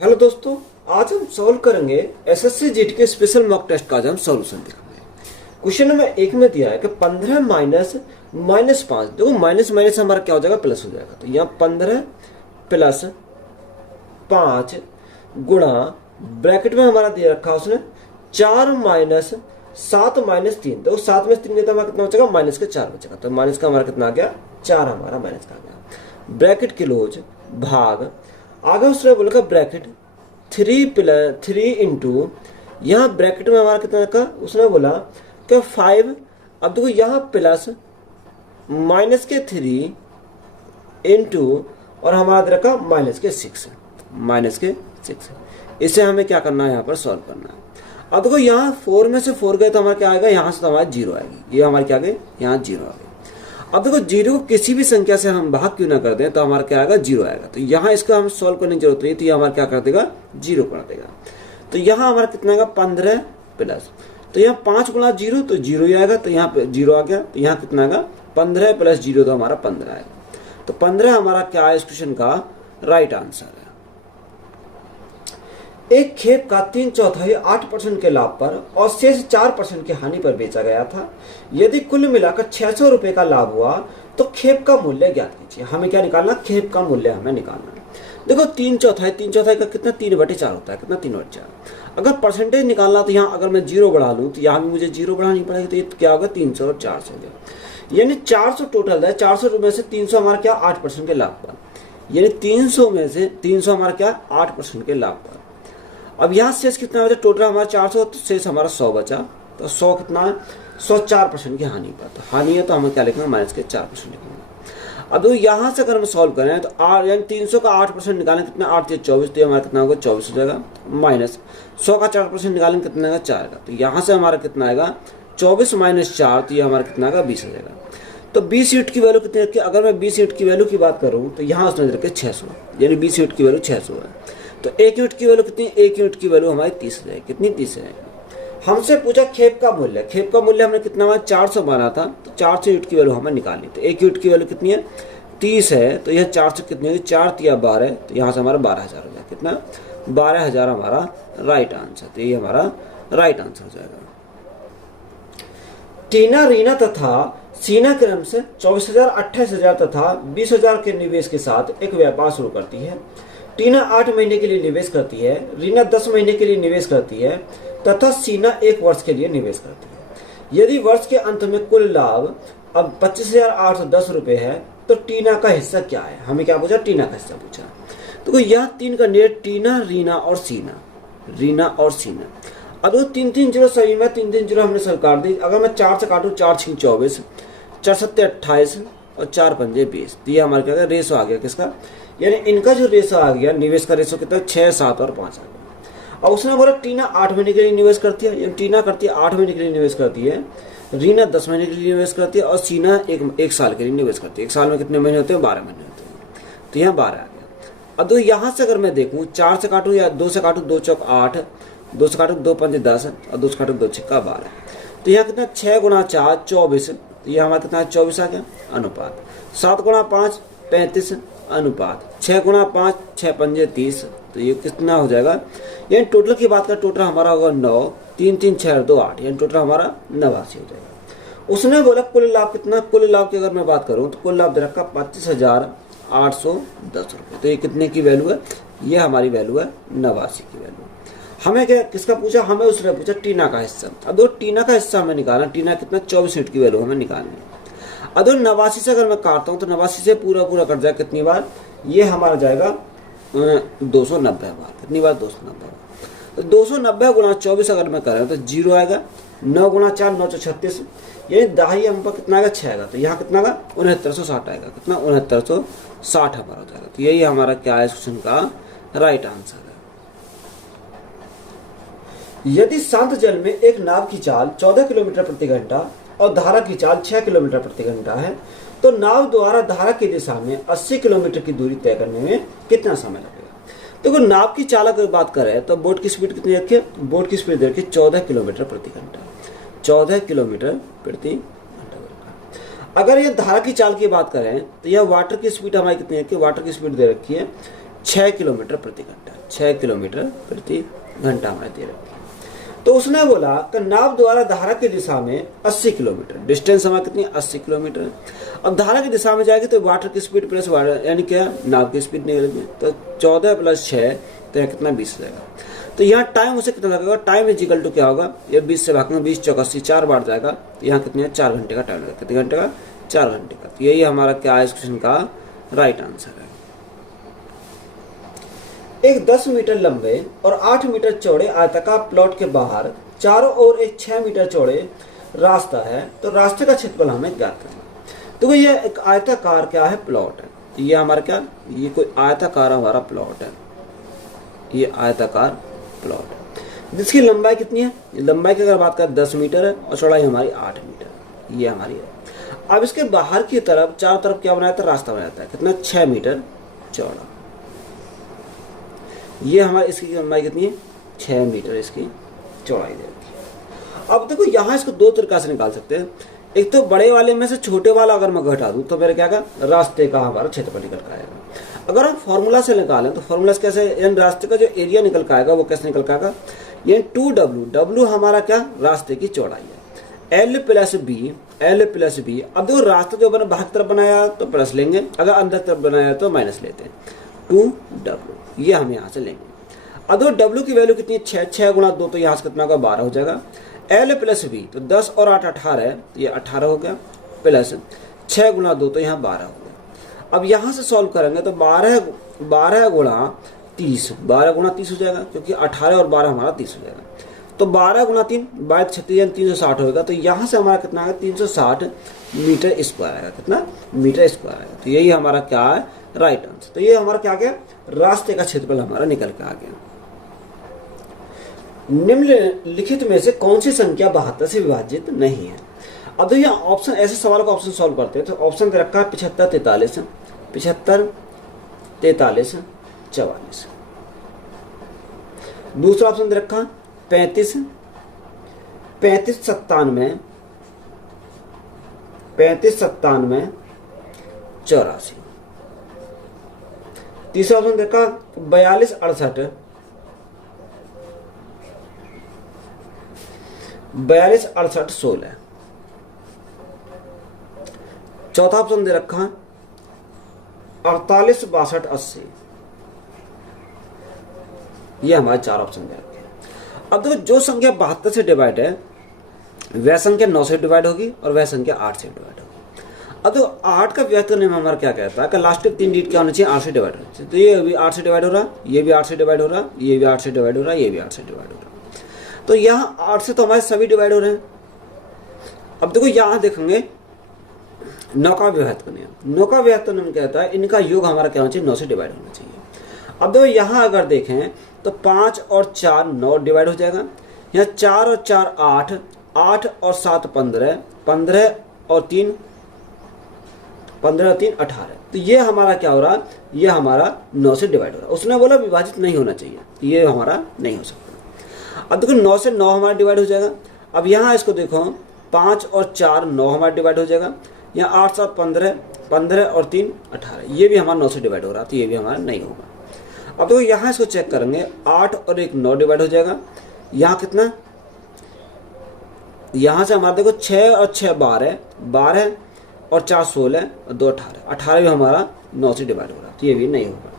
Hello दोस्तों, आज हम सॉल्व करेंगे एसएससी जीटी के स्पेशल मॉक टेस्ट का। आज हम सॉल्यूशन दिखाएंगे। क्वेश्चन नंबर 1 में दिया है कि 15 माइनस 5। देखो माइनस माइनस हमारा क्या हो जाएगा, प्लस हो जाएगा। तो यहाँ 15 प्लस 5 गुणा ब्रैकेट में हमारा दिया रखा उसने 4 माइनस 7 माइनस 3। देखो 7 में 3 तो हमारा कितना बचेगा, माइनस के 4 बचेगा। तो माइनस का हमारा कितना आ गया, 4 हमारा माइनस का आ गया। ब्रैकेट क्लोज भाग आगे उसने बोला ब्रैकेट 3 इंटू, यहाँ ब्रैकेट में हमारा कितना का उसने बोला कि 5। अब देखो यहाँ प्लस माइनस के 3 इंटू और हमारा दे रखा माइनस के 6। इसे हमें क्या करना है, यहाँ पर सॉल्व करना है। अब देखो यहाँ 4 में से 4 गए तो हमारा क्या आएगा, यहाँ से तो हमारा 0 आएगी। ये हमारे क्या आ गए, यहाँ 0 आ गए। अब देखो 0 को किसी भी संख्या से हम भाग क्यों ना कर दें तो हमारा क्या आएगा, 0 आएगा। तो यहाँ इसका हम सॉल्व करने की जरूरत नहीं, तो ये हमारा क्या कर देगा, 0 कर देगा। तो यहाँ हमारा कितना आएगा, 15 प्लस, तो यहाँ 5 गुणा 0 तो 0 ही आएगा। तो यहाँ पे 0 आ गया। तो यहाँ कितना आएगा, 15 प्लस 0 तो हमारा 15 आएगा। तो 15 हमारा क्या है, इस क्वेश्चन का राइट आंसर है। एक खेप का 3/4 8% के लाभ पर और शेष 4% की हानि पर बेचा गया था। यदि कुल मिलाकर 600 रुपए का लाभ हुआ तो खेप का मूल्य ज्ञात कीजिए। हमें क्या निकालना, खेप का मूल्य हमें निकालना है। देखो 3/4 का कितना, 3/4 होता है, कितना 3/4। अगर परसेंटेज निकालना तो यहाँ अगर मैं 0 बढ़ा लूँ तो यहाँ भी मुझे 0 बढ़ानी पड़ेगी। तो ये क्या होगा, 300 और 400 हो गया। यानी 400 टोटल है। 400 में से 300 हमारा क्या, 8% के लाभ पर। यानी 300 में से 300 हमारा क्या, 8% के लाभ पर। अब यहाँ शेष कितना बचा, टोटल हमारा 400, तो शेष हमारा 100 बचा। तो 100 कितना है, 100 4% की हानि पर। तो हानि है तो हम क्या लिखेंगे, माइनस के 4% लिखेंगे। अब यहाँ से अगर हम सॉल्व करें तो यानी 300 का 8% निकालें कितना, 8 या 24, तो हमारा कितना होगा, 24 हो जाएगा। माइनस 100 का 4% निकालें कितना आएगा, 4 का। तो यहाँ से हमारा कितना आएगा, 24 माइनस 4, तो ये हमारा कितना आएगा, 20 हो जाएगा। तो 20 यूनिट की वैल्यू कितनी रखी, अगर मैं 20 यूनिट की वैल्यू की बात करूँ तो यहाँ उसने रखे 600, यानी 20 यूनिट की वैल्यू 600 है। तो 1 यूनिट की वैल्यू कितनी, 1 यूनिट की वैल्यू हमारी 30 है। कितनी, 30 है। हमसे पूछा खेप का मूल्य। खेप का मूल्य हमने कितना, 400 माना था। तो 400 यूनिट की वैल्यू हमें निकालनी। तो 1 यूनिट की वैल्यू कितनी है, 30 है। तो यह 400 कितनी होगी, 4 या 12, तो यहाँ से हमारा 12,000 हो जाएगा। कितना, 12,000 हमारा राइट आंसर। तो ये हमारा राइट आंसर हो जाएगा। टीना, रीना तथा सीना क्रम से 24,000, 28,000 तथा 20,000 के निवेश के साथ एक व्यापार शुरू करती है। टीना 8 महीने के लिए निवेश करती है, रीना 10 महीने के लिए निवेश करती है तथा सीना 1 वर्ष के लिए निवेश करती है। यदि वर्ष के अंत में कुल लाभ अब 25,810 रुपए है तो टीना का हिस्सा क्या है। हमें क्या पूछा, टीना का हिस्सा पूछा। तो यह 3 कैंडिडेट टीना, रीना और सीना। अब वो 3-3 जीरो सही में 3-3 जीरो हमने सब काट दी। अगर मैं 4 से काटूँ, 4 6 24, 4 7 28 और 4 5 20, तो ये हमारे क्या रेशो आ गया किसका, यानी इनका जो रेशो आ गया, निवेश का रेशो कितना, 6, 7 और 5 आ गया। और उसने बोला टीना 8 महीने के लिए निवेश करती है, यानी टीना करती है 8 महीने के लिए निवेश करती है, रीना 10 महीने के लिए निवेश करती है और सीना एक साल के लिए निवेश करती है। एक साल में कितने महीने होते हैं, 12 महीने होते हैं। तो यहाँ 12 आ गया। अब तो यहाँ से अगर मैं देखूँ, 4 से काटूँ या 2 से काटूँ, 2 चौक 8, 2 से काटूँ 2 5 10 और 2 से काटूँ 2 6 12। तो यहाँ कितना, 6 गुणा 4 24, तो ये हमारा कितना 24 आ गया अनुपात। 7 गुणा 5 35 अनुपात। 6 गुणा 5 6 5 30, तो ये कितना हो जाएगा, यानी टोटल की बात करें, टोटल हमारा होगा 9, 3 3 6 2 8, यानी टोटल हमारा 89 हो जाएगा। उसने बोला कुल लाभ कितना, कुल लाभ की अगर मैं बात करूं तो कुल लाभ दे रखा 25,810 रुपये। तो ये कितने की वैल्यू है, ये हमारी वैल्यू है 89 की वैल्यू। हमें क्या किसका पूछा, हमें उसने पूछा टीना का हिस्सा। अब दो टीना का हिस्सा हमें निकालना, टीना कितना 24 यूनिट की वैल्यू हमें निकालनी है। अब 89 से अगर मैं काटता हूँ तो 89 से पूरा कट जाए कितनी बार, ये हमारा जाएगा 290 बार। कितनी बार, 290 बार। तो 290 गुणा 24 अगर मैं करें तो 0 आएगा। 9 गुणा 4 9 36, यानी दहाई हम पर कितना आएगा, 6 आएगा। तो यहाँ कितना आएगा, 6960 आएगा। कितना, 6960 हमारा हो जाएगा। तो यही हमारा क्या है, क्वेश्चन का राइट आंसर है। यदि शांत जल में एक नाव की चाल 14 किलोमीटर प्रति घंटा और धारा की चाल 6 किलोमीटर प्रति घंटा है तो नाव द्वारा धारा की दिशा में 80 किलोमीटर की दूरी तय करने में कितना समय लगेगा। देखो नाव की चाल अगर बात करें तो बोट की स्पीड कितनी रखिए, बोट की स्पीड रखिए 14 किलोमीटर प्रति घंटा। 14 किलोमीटर प्रति घंटा। अगर ये धारा की चाल की बात करें तो यह वाटर की स्पीड हमारी कितनी रखी है, वाटर की स्पीड दे रखी है 6 किलोमीटर प्रति घंटा। 6 किलोमीटर प्रति घंटा हमारे दे रखी है। तो उसने बोला कि नाव द्वारा धारा की दिशा में 80 किलोमीटर, डिस्टेंस हमारा कितनी 80 किलोमीटर। अब धारा की दिशा में जाएगी तो वाटर की स्पीड प्लस वाटर यानी क्या नाव की स्पीड निकलेगी, तो 14 + 6 तो यहाँ कितना 20 जाएगा। तो यहाँ टाइम उसे कितना लगेगा, टाइम इज इक्वल टू क्या होगा, ये 20 से भागेंगे 20 × 84 4 बार जाएगा, यहाँ कितने 4 घंटे का टाइम लगेगा। कितने घंटे का 4 घंटे का। तो यही हमारा क्या है इस क्वेश्चन का राइट आंसर है। एक 10 मीटर लंबे और 8 मीटर चौड़े आयताकार प्लॉट के बाहर चारों ओर एक 6 मीटर चौड़े रास्ता है, तो रास्ते का क्षेत्रफल हमें ज्ञात करना है। तो ये एक आयताकार क्या है प्लॉट है, ये हमारा क्या, ये कोई आयताकार हमारा प्लॉट है, ये आयताकार प्लॉट है जिसकी लंबाई कितनी है, लंबाई की अगर बात करें 10 मीटर है और चौड़ाई हमारी 8 मीटर, ये हमारी है। अब इसके बाहर की तरफ चारों तरफ क्या बनाया था, रास्ता बनाया था, कितना 6 मीटर चौड़ा। ये हमारी इसकी लंबाई कितनी है 6 मीटर इसकी चौड़ाई दे रखी है। अब देखो यहाँ इसको दो तरीका से निकाल सकते हैं। एक तो बड़े वाले में से छोटे वाला अगर मैं घटा दूं तो मेरा क्या का रास्ते का हमारा क्षेत्रफल निकल के आएगा। अगर हम फॉर्मूला से निकालें तो फॉर्मूला कैसे, यानी रास्ते का जो एरिया निकल के आएगा वो कैसे निकल के आएगा, ये 2W, W हमारा क्या रास्ते की चौड़ाई है, L + B। अब देखो रास्ता जो बना बाहर तरफ बनाया तो प्लस लेंगे, अगर अंदर तरफ बनाया तो माइनस लेते हैं, 2W ये हम यहाँ से लेंगे। अब देखो W की वैल्यू कितनी है 6, 6 × 2 तो यहाँ से कितना होगा 12 हो जाएगा। L + B तो 10 और 8 18 है, ये 18 हो गया, प्लस 6 × 2 तो यहाँ 12 हो गया। अब यहाँ से सॉल्व करेंगे तो 12 × 30 हो जाएगा, क्योंकि 18 और 12 हमारा 30 हो जाएगा। तो 12 × 3 22 36 360 होगा, तो यहाँ से हमारा कितना आएगा 360 मीटर स्क्वायर आएगा, कितना मीटर स्क्वायर आएगा। तो यही हमारा क्या है राइट आंसर। तो ये हमारा क्या आ गया, रास्ते का क्षेत्रफल हमारा निकल के आ गया। निम्नलिखित में से कौन सी संख्या 72 से विभाजित नहीं है। अब देखिए ऑप्शन, ऐसे सवाल का ऑप्शन सॉल्व करते हैं तो ऑप्शन दे रखा है 75 43 44। दूसरा ऑप्शन दे रखा 35 97 84। तीसरा ऑप्शन देखा 42 68 16। चौथा ऑप्शन दे रखा 48 62 80। ये हमारे 4 ऑप्शन दे रखे हैं। अब देखो जो संख्या 72 से डिवाइड है वह संख्या 9 से डिवाइड होगी और वह संख्या 8 से डिवाइड होगी। अब तो 8 का व्यक्त करने में हमारा क्या कहता है कि लास्ट के 3 डिजिट क्या होना चाहिए 8 से डिवाइड होना चाहिए। तो ये भी 8 से डिवाइड हो रहा, ये भी 8 से डिवाइड हो रहा, ये भी 8 से डिवाइड हो रहा, ये भी 8 से डिवाइड हो रहा। तो यहाँ 8 से तो हमारे सभी डिवाइड हो रहे हैं। अब देखो यहाँ देखेंगे 9 का व्यक्त करने, 9 का व्यक्त करने में कहता है इनका योग हमारा क्या होना चाहिए 9 से डिवाइड होना चाहिए। अब देखो यहाँ अगर देखें तो 5 और 4 9 डिवाइड हो जाएगा, यहाँ 4 और 4 8, 8 और 7 15, 15 और 3 18। तो ये हमारा क्या हो रहा, ये हमारा 9 से डिवाइड हो रहा। उसने बोला विभाजित नहीं होना चाहिए, ये हमारा नहीं हो सकता। अब देखो 9 से 9 हमारा डिवाइड हो जाएगा। अब यहाँ इसको देखो 5 और 4 9 हमारा डिवाइड हो जाएगा, यहाँ 8 7 15, 15 और 3 18, ये भी हमारा 9 से डिवाइड हो रहा, तो ये भी हमारा नहीं होगा। अब देखो यहाँ इसको चेक करेंगे 8 और 1 9 डिवाइड हो जाएगा, यहाँ कितना, यहाँ से हमारा देखो 6 और 6 12, 12 और 4 16 और 2 18, 18 भी हमारा 9 से डिवाइड हो रहा, तो ये भी नहीं होगा।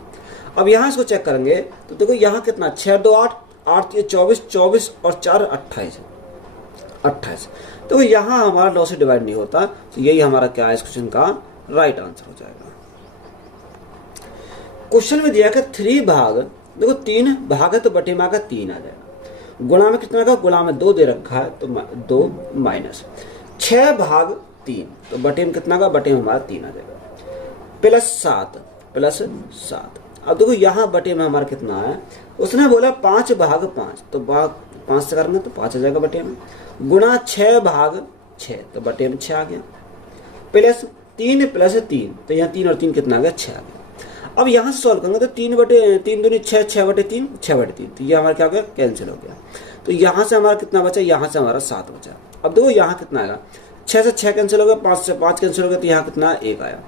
अब यहाँ इसको चेक करेंगे तो देखो यहाँ कितना 6 2 8, 8 24, 24 और 4 28। तो यहाँ हमारा 9 से डिवाइड नहीं होता, तो यही हमारा क्या है इस क्वेश्चन का राइट आंसर हो जाएगा। क्वेश्चन में दिया कि 3 भाग, देखो 3 भाग है तो बटे में आकर 3 आ जाएगा। गुणा में कितना का, गुणा में 2 दे रखा है तो 2 माइनस 6 भाग 3, तो बटे में कितना का, बटे में हमारा 3 आ जाएगा, प्लस 7। अब देखो यहाँ बटे में हमारा कितना है, उसने बोला 5 भाग 5, तो 5 से करेंगे तो 5 आ जाएगा बटे में, गुणा 6 भाग 6, तो बटे में 6 आ गया, प्लस 3 प्लस 3, तो यहाँ 3 और 3 कितना आ गया 6 आ गया। अब यहाँ से सॉल्व करेंगे तो 3 दूनी 6, 6 बटे 3, 6 बटे 3, तो ये हमारा क्या हो गया कैंसिल हो गया। तो यहाँ से हमारा कितना बचा, यहाँ से हमारा 7 बचा। अब देखो यहाँ कितना आएगा, 6 से 6 कैंसिल हो गया, 5 से 5 कैंसिल हो गया, तो यहाँ कितना 1 आया,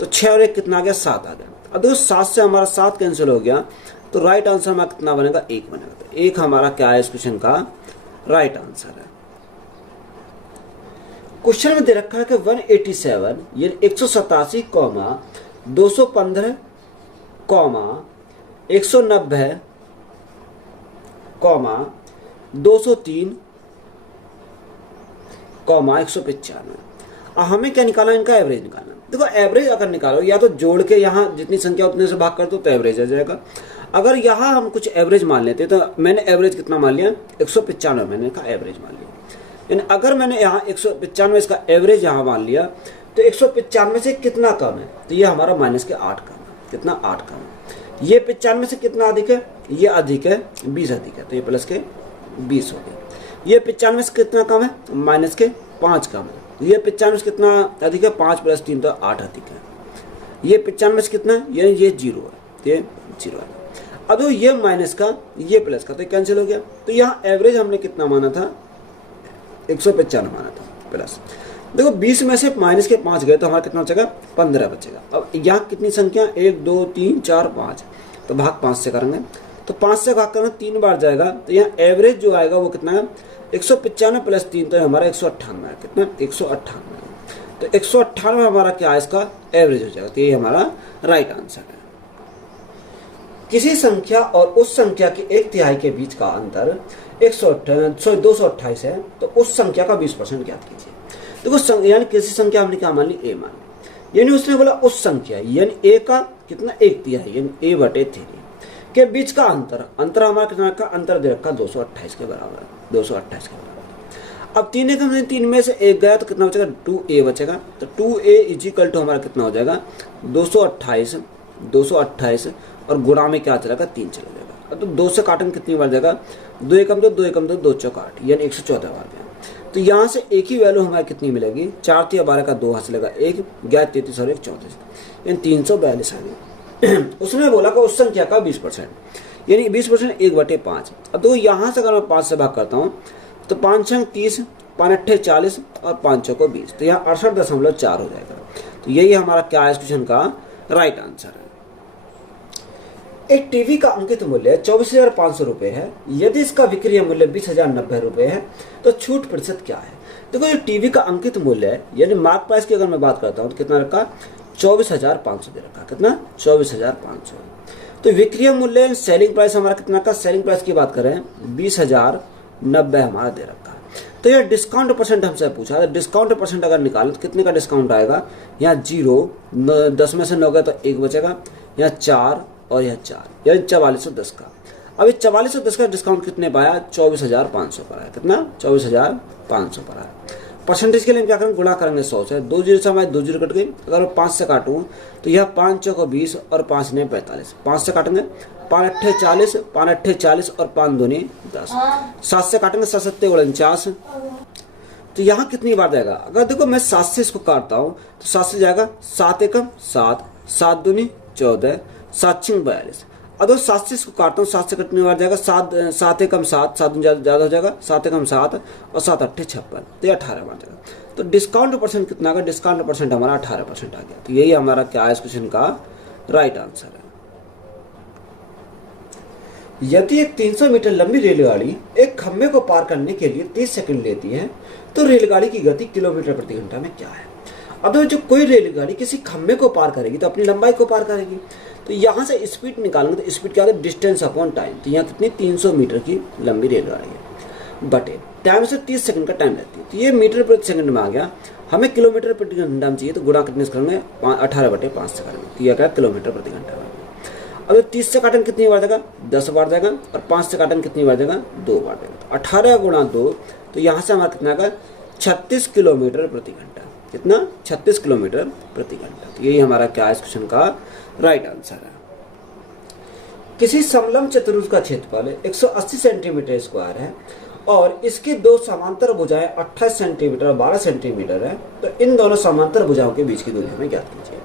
तो 6 और 1 कितना आ गया 7 आ गया। अब देखो 7 से हमारा 7 कैंसिल हो गया, तो राइट आंसर हमारा कितना बनेगा, 1 बनेगा। तो 1 हमारा क्या है इस क्वेश्चन का राइट आंसर है। क्वेश्चन में दे रखा है कि 187 ये 187 215 190 203 195। हमें क्या निकालना है, इनका एवरेज निकालना। देखो एवरेज अगर निकालो या तो जोड़ के यहाँ जितनी संख्या उतने से भाग कर दो तो एवरेज आ जाएगा। अगर यहाँ हम कुछ एवरेज मान लेते तो मैंने एवरेज कितना मान लिया, 195 मैंने का एवरेज मान लिया। यानी अगर मैंने यहाँ 195 इसका एवरेज यहाँ मान लिया तो 195 से कितना कम है, तो ये हमारा माइनस के 8 कम है। कितना, 8 कम है। ये 95 से कितना अधिक है, ये अधिक है, 20 अधिक है, तो ये प्लस के 20 हो गए। ये 95 से कितना कम है, माइनस के 5 कम है। ये 95 से कितना अधिक है, 5 + 3 तो 8 अधिक है। ये 95 से कितना है, यानी ये 0 है, ये 0 है। अब ये माइनस का ये प्लस का तो कैंसिल हो गया। तो यहाँ एवरेज हमने कितना माना था, 195 माना था प्लस। देखो 20 में से माइनस के 5 गए तो हमारा कितना बचेगा, 15 बचेगा। अब यहाँ कितनी संख्या, 1 2 3 4 5, तो भाग 5 से करेंगे तो 5 से भाग करना 3 बार जाएगा। तो यहाँ एवरेज जो आएगा वो कितना है, 195 + 3 तो हमारा 198 है। कितना, 198। तो 198 हमारा क्या है, इसका एवरेज हो जाएगा। तो ये हमारा राइट आंसर है। किसी संख्या और उस संख्या की 1/3 के बीच का अंतर 228 है तो उस संख्या का 20% ज्ञात कीजिए। देखो यानी किसी संख्या हमने क्या मान ली, a मान ली, यानी उसने बोला उस संख्या यानी a का कितना 1/3 यानी a/3 के बीच का अंतर हमारा कितना का अंतर दे रखा 228 के बराबर है, 228 के बराबर। अब 3 एकम 3 में से 1 गया तो कितना बचेगा, 2a बचेगा। तो 2a = हमारा कितना हो जाएगा, 228 और गुणा में क्या चलेगा, 3 चला जाएगा। अब तो 2 से काटेंगे कितनी बार जाएगा, 2 एकम 2 2 एकम 2 2 चौक 8 यानी 114 बार गया। तो यहाँ से एक ही वैल्यू हमारी कितनी मिलेगी, 4 × 12 का 2 हासिलेगा 1, 33 और 1 34 यानी 342 आ गई। उसने बोला कि उस संख्या का 20% यानी 20% 1/5। अब तो यहाँ से अगर मैं 5 से भाग करता हूँ तो 5 × 30 5 × 8 40 और 5 × 20 तो यहाँ 68.4 हो जाएगा। तो यही हमारा क्या है इस क्वेश्चन का राइट आंसर है। एक टीवी का अंकित मूल्य 24,500 रुपए है। यदि इसका विक्रय मूल्य 20,090 रुपए है तो छूट प्रतिशत क्या है। देखो ये टीवी का अंकित मूल्य है यानी मार्क प्राइस की अगर मैं बात करता हूँ तो कितना रखा, 24,500 दे रखा। कितना, 24,500। तो विक्रय मूल्य सेलिंग प्राइस हमारा कितना का, सेलिंग प्राइस की बात करें 20,090 हमारा दे रखा है। तो यह डिस्काउंट परसेंट हमसे पूछा है। डिस्काउंट परसेंट अगर निकालो तो कितने का डिस्काउंट आएगा, यहाँ 0, 10 में से 9 गया तो 1 बचेगा, यहाँ 4 और यह 4 यानी 4410 का। अब इस 4410 का डिस्काउंट कितने पाया, 24,500 पर आया। कितना, 24,500 पर आया। परसेंटेज के लिए क्या करेंगे, गुणा करेंगे 100 से। 2 0 से हमारे 2 0 कट गई। अगर मैं 5 से काटूँ तो यह 5 चौको 20 और 5 ने 45, 5 से काटेंगे 5 अट्ठे 40, 5 अट्ठे 40 और 5 दूनी 10। 7 से काटेंगे 7 सत्ते 49। तो यहाँ कितनी बार जाएगा, अगर देखो मैं 7 से इसको काटता हूँ तो 7 से जाएगा 7 एकम 7, 7 दूनी 14, 7 छिंग 42। अगर 7 से इसको काटता हूँ 7 से कितनी बार जाएगा, 7 एकम 7, 7 दूनी ज्यादा हो जाएगा, 7 एकम 7 और 7 अट्ठे 56 तो ये 18 बार जाएगा। तो डिस्काउंट परसेंट कितना का, डिस्काउंट परसेंट हमारा 18% आ गया। तो यही हमारा क्या है इस क्वेश्चन का राइट आंसर है। यदि एक 300 मीटर लंबी रेलगाड़ी एक खंभे को पार करने के लिए 30 सेकंड लेती है तो रेलगाड़ी की गति किलोमीटर प्रति घंटा में क्या है। अब जो कोई रेलगाड़ी किसी खंभे को पार करेगी तो अपनी लंबाई को पार करेगी। तो यहाँ से स्पीड निकालेंगे तो स्पीड क्या होता है, डिस्टेंस अपॉन टाइम। तो यहाँ कितनी 300 मीटर की लंबी रेलगाड़ी है बटे टाइम से 30 सेकंड का टाइम लगती है। तो ये मीटर प्रति सेकंड में आ गया। हमें किलोमीटर प्रति घंटा में चाहिए तो गुणा कितने से करेंगे, 18/5 से करेंगे। तो यह क्या किलोमीटर प्रति घंटा में। अब 30 से काटन कितनी बार जाएगा, 10 बार जाएगा और 5 से काटन कितनी बार जाएगा, 2 बार जाएगा। 18 × 2 तो यहाँ से हमारा कितना आएगा 36 किलोमीटर प्रति घंटा। कितना, 36 किलोमीटर प्रति घंटा। तो यही हमारा क्या है इस क्वेश्चन का राइट आंसर है। किसी समलंब चतुर्भुज का क्षेत्रफल 180 सेंटीमीटर स्क्वायर है और इसकी 2 समांतर भुजाएं 28 सेंटीमीटर और 12 सेंटीमीटर है। तो इन दोनों समांतर भुजाओं के बीच की दूरी हमें ज्ञात कीजिए।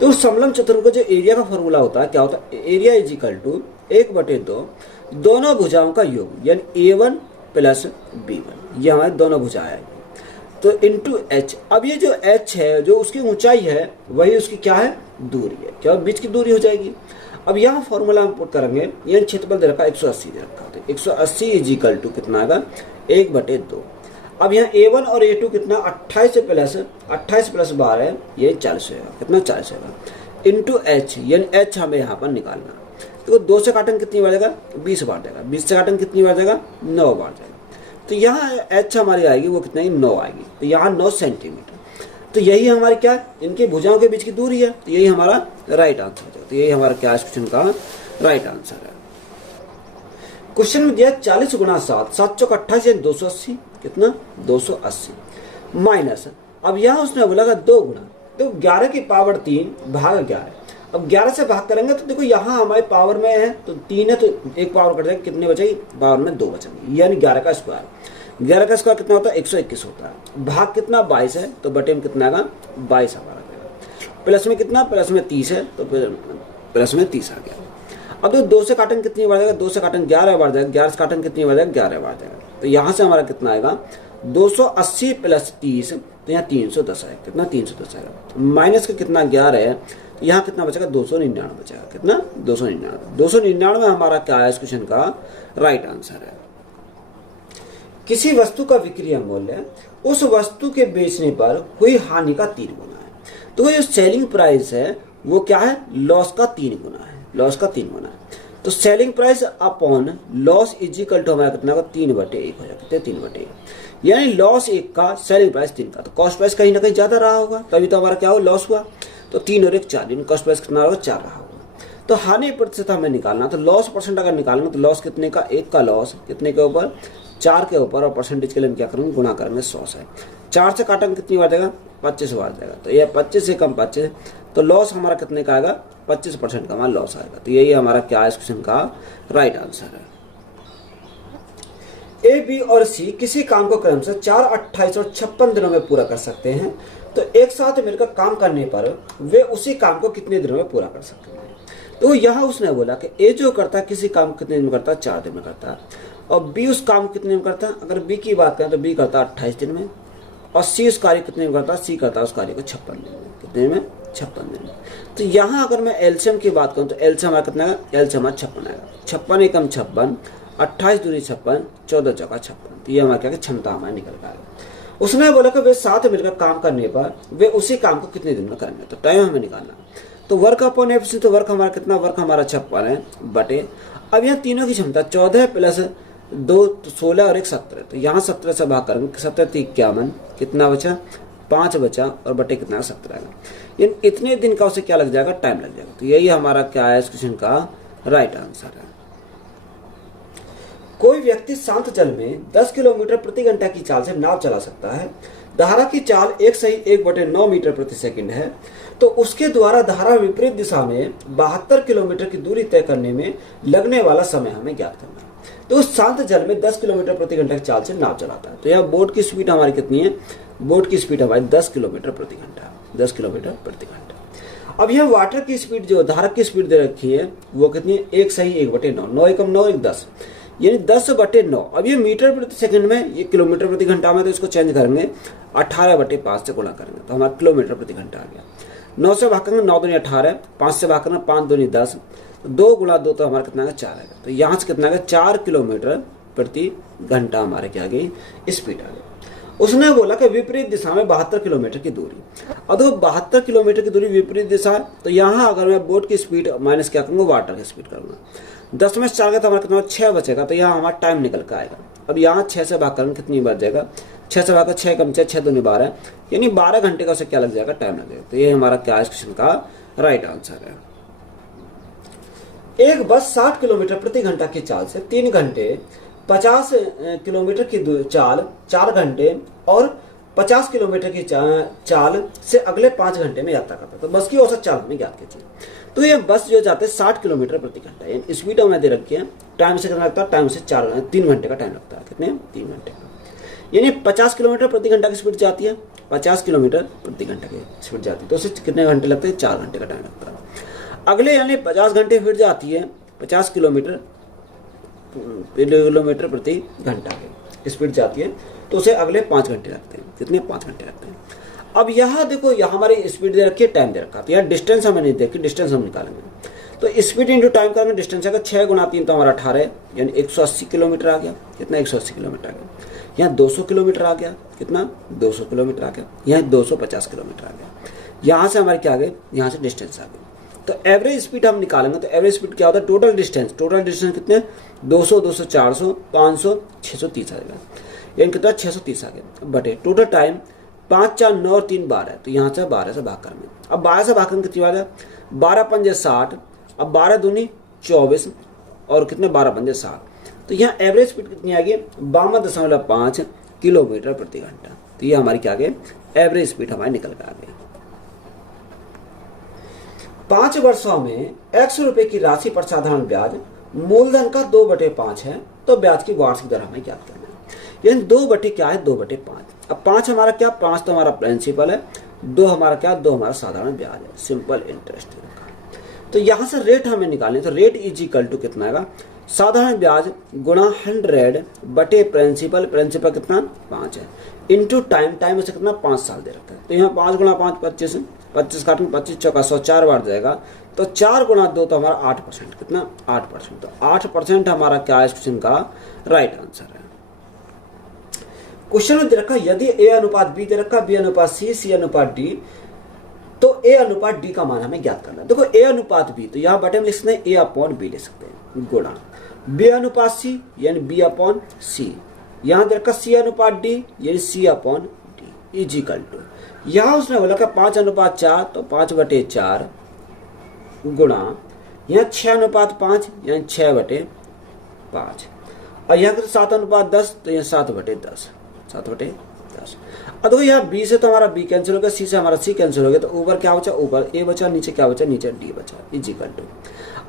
तो समलंब चतुर्भुज का जो एरिया का फॉर्मूला होता है क्या होता है, एरिया = 1/2 दोनों भुजाओं का योग यानी A1 + B1, ये हमारी दोनों भुजाएं हैं। तो इंटू H। अब ये जो H है जो उसकी ऊंचाई है वही उसकी क्या है, दूरी है, क्या बीच की दूरी हो जाएगी। अब यहाँ फॉर्मूला हम पुट करेंगे, ये क्षेत्रफल दे रखा 180 दे रखा, तो 180 इज इक्वल टू कितना आएगा 1/2। अब यहाँ A1 और A2 कितना 28 प्लस 12 ये 40 होगा, कितना 40 होगा, इंटू H, यानी H हमें यहाँ पर निकालना। तो 2 से काटन कितनी बार जाएगा 20 बार जाएगा, 20 से काटन कितनी बार जाएगा 9 बार जाएगा। तो यहाँ H हमारी आएगी वो कितना 9 आएगी, तो यहाँ 9 सेंटीमीटर। तो यही हमारी क्या है, इनकी भुजाओं के बीच की दूरी है, तो यही हमारा राइट आंसर है। तो यही हमारा क्या क्वेश्चन का राइट आंसर है। क्वेश्चन में दिया 40 गुणा 7, 7 चौक 28 यानी 280, कितना 280 माइनस, अब यहाँ उसने बोला 2 गुणा, तो 11 की पावर 3 भाग 11। अब 11 से भाग करेंगे तो देखो यहाँ हमारे पावर में है तो 3 है, तो एक पावर कट जाएगी, कितने बचेगी पावर में 2 बचेंगे, यानी 11 का स्क्वायर। 11 का स्क्वायर कितना होता है 121 होता है, भाग कितना 22 है, तो बटे में कितना आएगा 22 हमारा गया, प्लस में कितना प्लस में 30 है, तो फिर प्लस में 30 आ गया। अब तो 2 से काटन कितनी बार जाएगा, 2 से काटन 11 बार जाएगा, 11 से काटन कितनी बार जाएगा 11 बार जाएगा। तो यहाँ से हमारा कितना आएगा 280 प्लस 30, तो यहाँ 310 आएगा, कितना 310 आएगा, माइनस का कितना 11 है, तो यहाँ कितना बचेगा 299 बचेगा, कितना 299 हमारा क्या है इस क्वेश्चन का राइट आंसर है। किसी वस्तु का विक्रय मूल्य उस वस्तु के बेचने पर हुई हानि का 3 गुना है, तो जो सेलिंग प्राइस है वो क्या है लॉस का 3 गुना है, लॉस का 3 गुना है। तो selling price upon loss is equal to हमारा कितना 3/1 हो जाता है, 3/1, यानी लॉस 1 का सेलिंग प्राइस 3 का, तो कॉस्ट प्राइस कहीं ना कहीं ज्यादा रहा होगा, तभी तो हमारा क्या हो लॉस हुआ। तो 3 और 1 4, यानी कॉस्ट प्राइस कितना होगा 4 रहा होगा। तो हानि प्रतिशत हमें निकालना, तो लॉस परसेंट अगर निकालना तो लॉस कितने का 1 का लॉस कितने के ऊपर 4 के ऊपर, और परसेंटेज के लिए हम क्या करेंगे गुणा करेंगे 100 से। 4 से काटेंगे कितनी बार जाएगा 25 बार जाएगा, तो यह 25 से कम 25, तो लॉस हमारा कितने का आएगा 25% का हमारा लॉस आएगा। तो यही हमारा क्या है इस क्वेश्चन का राइट आंसर है। ए, बी और सी किसी काम को क्रमशः 4, 28 और 56 दिनों में पूरा कर सकते हैं, तो एक साथ मिलकर काम करने पर वे उसी काम को कितने दिनों में पूरा कर सकते हैं। तो यहाँ उसने बोला कि ए जो करता है किसी काम को कितने दिन में करता है 4 दिन में करता है, और बी उस काम को कितने दिन में करता है, अगर बी की बात करें तो बी करता है 28 दिन में, और सी उस कार्य कितने दिन में करता है, सी करता है उस कार्य को 56 दिन में, कितने में 56 दिन में। तो यहाँ अगर मैं एलसीएम की बात करूँ तो एलसीएम हमारा कितना है, एलसीएम हमारा 56 आएगा, 56 एकम 56, 28 दूनी 56, 14 चौका 56, तो ये हमारा क्या क्षमता हमारा निकल का है। उसने बोला कि वे साथ मिलकर काम करने पर वे उसी काम को कितने दिन में करेंगे, तो टाइम हमें निकालना। तो वर्क अपॉन एफिशिएंसी, तो वर्क हमारा कितना, वर्क हमारा 56 है बटे, अब यहाँ तीनों की क्षमता 14 प्लस 2 16 और 1 17, तो यहाँ 17 से भाग करेंगे, 17 51, कितना बचा 5 बचा, और बटे कितना 17 आएगा, यानी इतने दिन का उसे क्या लग जाएगा टाइम लग जाएगा। तो यही हमारा क्या है इस क्वेश्चन का राइट आंसर है। कोई व्यक्ति शांत जल में 10 किलोमीटर प्रति घंटा की चाल से नाव चला सकता है, धारा की चाल 1/9 मीटर प्रति सेकंड है, तो उसके द्वारा धारा विपरीत दिशा में 72 किलोमीटर की दूरी तय करने में लगने वाला समय हमें ज्ञात करना है। तो उस शांत जल में 10 किलोमीटर प्रति घंटा की चाल से नाव चलाता है, तो यह बोट की स्पीड हमारी कितनी है, बोट की स्पीड हमारी 10 किलोमीटर प्रति घंटा, 10 किलोमीटर प्रति घंटा। अब यह वाटर की स्पीड जो धारा की स्पीड दे रखी है वो कितनी है 1/9, 9 एकम 9 1 10, यानी 10/9। अब ये मीटर प्रति सेकंड में, ये किलोमीटर प्रति घंटा में, तो इसको चेंज करेंगे 18/5 से गुणा करेंगे, तो हमारा किलोमीटर प्रति घंटा आ गया। 9 से भाग करेंगे 9 दूनी 18, 5 से भाग करेंगे 5 दूनी 10, 2 गुणा 2 तो हमारा कितना 4 आएगा, तो यहाँ से कितना 4 किलोमीटर प्रति घंटा हमारे क्या आ गई स्पीड आ गई। उसने बोला कि विपरीत दिशा में 72 किलोमीटर की दूरी, अब देखो 72 किलोमीटर की दूरी विपरीत दिशा है, तो यहाँ अगर मैं बोट की स्पीड माइनस क्या करूँगा वाटर की स्पीड करूँगा, 10 में 4 का तो हमारा कितना 6 बचेगा, तो यहाँ हमारा टाइम निकल कर आएगा। अब यहाँ 6 से भाग करेंगे कितनी बार जाएगा, 6 से भाग 6 कम 6 दूनी 12, यानी 12 घंटे का उसे क्या लग जाएगा टाइम लग जाएगा। तो ये हमारा क्या इस क्वेश्चन का राइट आंसर है। एक बस 60 किलोमीटर प्रति घंटा की चाल से 3 घंटे 50 किलोमीटर की चाल 4 घंटे और 50 किलोमीटर की चाल से अगले 5 घंटे में यात्रा करता है, तो बस की औसत चाल हमें ज्ञात कीजिए। तो ये बस जो जाते हैं 60 किलोमीटर प्रति घंटा, स्पीड हमें दे रखी है, टाइम से कितना लगता है, टाइम से 3 घंटे का टाइम लगता है, कितने 3 घंटे का, यानी 50 किलोमीटर प्रति घंटा की स्पीड जाती है, 50 किलोमीटर प्रति घंटा की स्पीड जाती है, तो उसे कितने घंटे लगते हैं 4 घंटे का टाइम लगता है। अगले यानी 50 घंटे फिर जाती है 50 किलोमीटर प्रति घंटा की स्पीड जाती है, तो उसे अगले 5 घंटे लगते हैं, कितने 5 घंटे लगते हैं। अब यहाँ देखो यहाँ हमारी स्पीड दे रखी है, टाइम दे रखा, तो यहाँ डिस्टेंस हमें नहीं देखी, डिस्टेंस हम निकालेंगे, तो स्पीड इंटू टाइम करेंगे, डिस्टेंस आएगा 6 गुना 3 तो हमारा 18 है, यानी 180 किलोमीटर आ गया। कितना? 180 किलोमीटर आ गया। यहाँ 200 किलोमीटर आ गया। कितना? 200 किलोमीटर आ गया। यहाँ 250 किलोमीटर आ गया। यहाँ से हमारे क्या आ गए? यहाँ से डिस्टेंस आ गए। तो एवरेज स्पीड हम निकालेंगे, तो एवरेज स्पीड क्या होता है? टोटल डिस्टेंस कितने? 200, 200, 400, 500, 630 आ जाएगा, यानी कितना? 630 आ गया बटे टोटल टाइम 5, 4, 9 और 3 12 है, तो यहाँ से 12 से भाग करना। अब 12 से भाग करना कितनी बार है? 12 पंजे 60, अब 12 दूनी 24 और कितने? 12 पंजे 60, तो यहाँ एवरेज स्पीड कितनी आ गई? 52.5 किलोमीटर प्रति घंटा। तो ये हमारी क्या आ गई? एवरेज स्पीड हमारी निकल कर आ गई। 5 वर्षों में 100 रुपए की राशि पर साधारण ब्याज मूलधन का 2/5 है, तो ब्याज की वार्षिक दर हमें ज्ञात करना है। यानी 2 बटे क्या है? 2/5। अब 5 हमारा क्या? 5 तो हमारा प्रिंसिपल है, 2 हमारा क्या? 2 हमारा साधारण ब्याज है, सिंपल इंटरेस्ट। तो यहां से रेट हमें निकालने, तो रेट इज इक्वल टू कितना आएगा? साधारण ब्याज गुणा 100 बटे प्रिंसिपल, प्रिंसिपल कितना? 5 है, इंटू टाइम, टाइम से कितना? 5 साल दे रखा है। तो यहाँ 5 गुणा 5 25, 25 काटेंगे 25 चौका 100, 4 बार जाएगा, तो 4 गुणा 2 तो हमारा 8%। कितना? 8%। तो 8% हमारा क्या है इस क्वेश्चन का राइट आंसर है। क्वेश्चन में दे रखा यदि ए अनुपात बी दे रखा, बी अनुपात सी, सी अनुपात डी, तो ए अनुपात डी का मान हमें ज्ञात करना है। देखो ए अनुपात बी, तो यहाँ बटे में लिख सकते हैं ए अपॉन बी ले सकते हैं, गुणा बी अनुपात सी यानी बी अपॉन सी, यहाँ दे रखा सी अनुपात डी यानी C upon D is equal to, यहाँ उसने बोला 5:4 तो 5/4 गुणा यहाँ 6:5 यानी 6/5, और यहाँ 7:10 तो यहाँ 7/10, 7/10। अब देखो यहाँ बी से तो हमारा बी कैंसिल हो गया, सी से हमारा सी कैंसिल हो गया, तो ऊपर क्या बचा? ऊपर ए बचा, नीचे क्या बचा? नीचे डी बचा, इज इक्वल टू।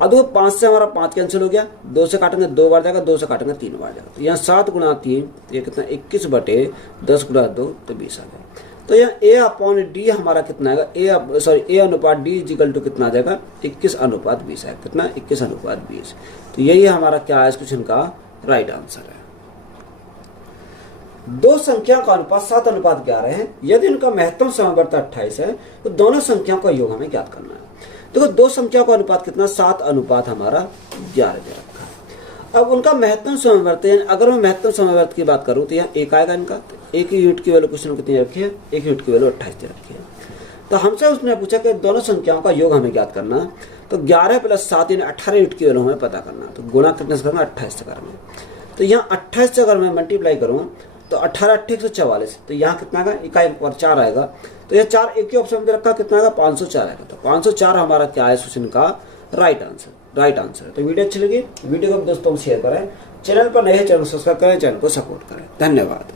अब देखो 5 से हमारा 5 कैंसिल हो गया, 2 से काटेंगे 2 बार जाएगा, 2 से काटेंगे 3 बार जाएगा, तो यहाँ 7 गुणा 3 ये कितना? 21/10 गुणा 2 तो 20 आ गया। तो यहाँ ए अपॉन डी हमारा कितना आएगा? ए अनुपात डी इज इक्वल टू कितना आ जाएगा? 21:20 है। कितना? 21:20। तो यही हमारा क्या है इस क्वेश्चन का राइट आंसर है। दो संख्या का अनुपात 7:11 है, यदि उनका महत्तम समवर्त 28 है, तो दोनों संख्याओं का योग हमें ज्ञात करना है। देखो दो संख्या का अनुपात कितना? 7:11 हमारा 11 दे रखा है। अब उनका महत्तम समवर्त, अगर मैं महत्तम समवर्त की बात करूं तो यहाँ 1 आएगा इनका, तो 1 यूनिट की वैल्यू क्वेश्चन कितनी रखी है? 1 यूनिट की वैल्यू 28 दे रखी है। तो हमसे उसने पूछा कि दोनों संख्याओं का योग हमें ज्ञात करना, तो 11 + 7 यानी 18 यूनिट की वैल्यू हमें पता करना, तो गुणा कितने से करना? 28 से करना। तो यहाँ 28 से अगर मैं मल्टीप्लाई करूँ तो 18 × 8 = 144, तो यहाँ कितना आएगा? इकाई पर 4 आएगा, तो यह 4 एक ही ऑप्शन में रखा, कितना आएगा? 504 आएगा। तो 504 हमारा क्या है क्वेश्चन का राइट आंसर है। तो वीडियो अच्छी लगी, वीडियो को दोस्तों को शेयर करें, चैनल पर नए चैनल सब्सक्राइब करें, चैनल को सपोर्ट करें। धन्यवाद।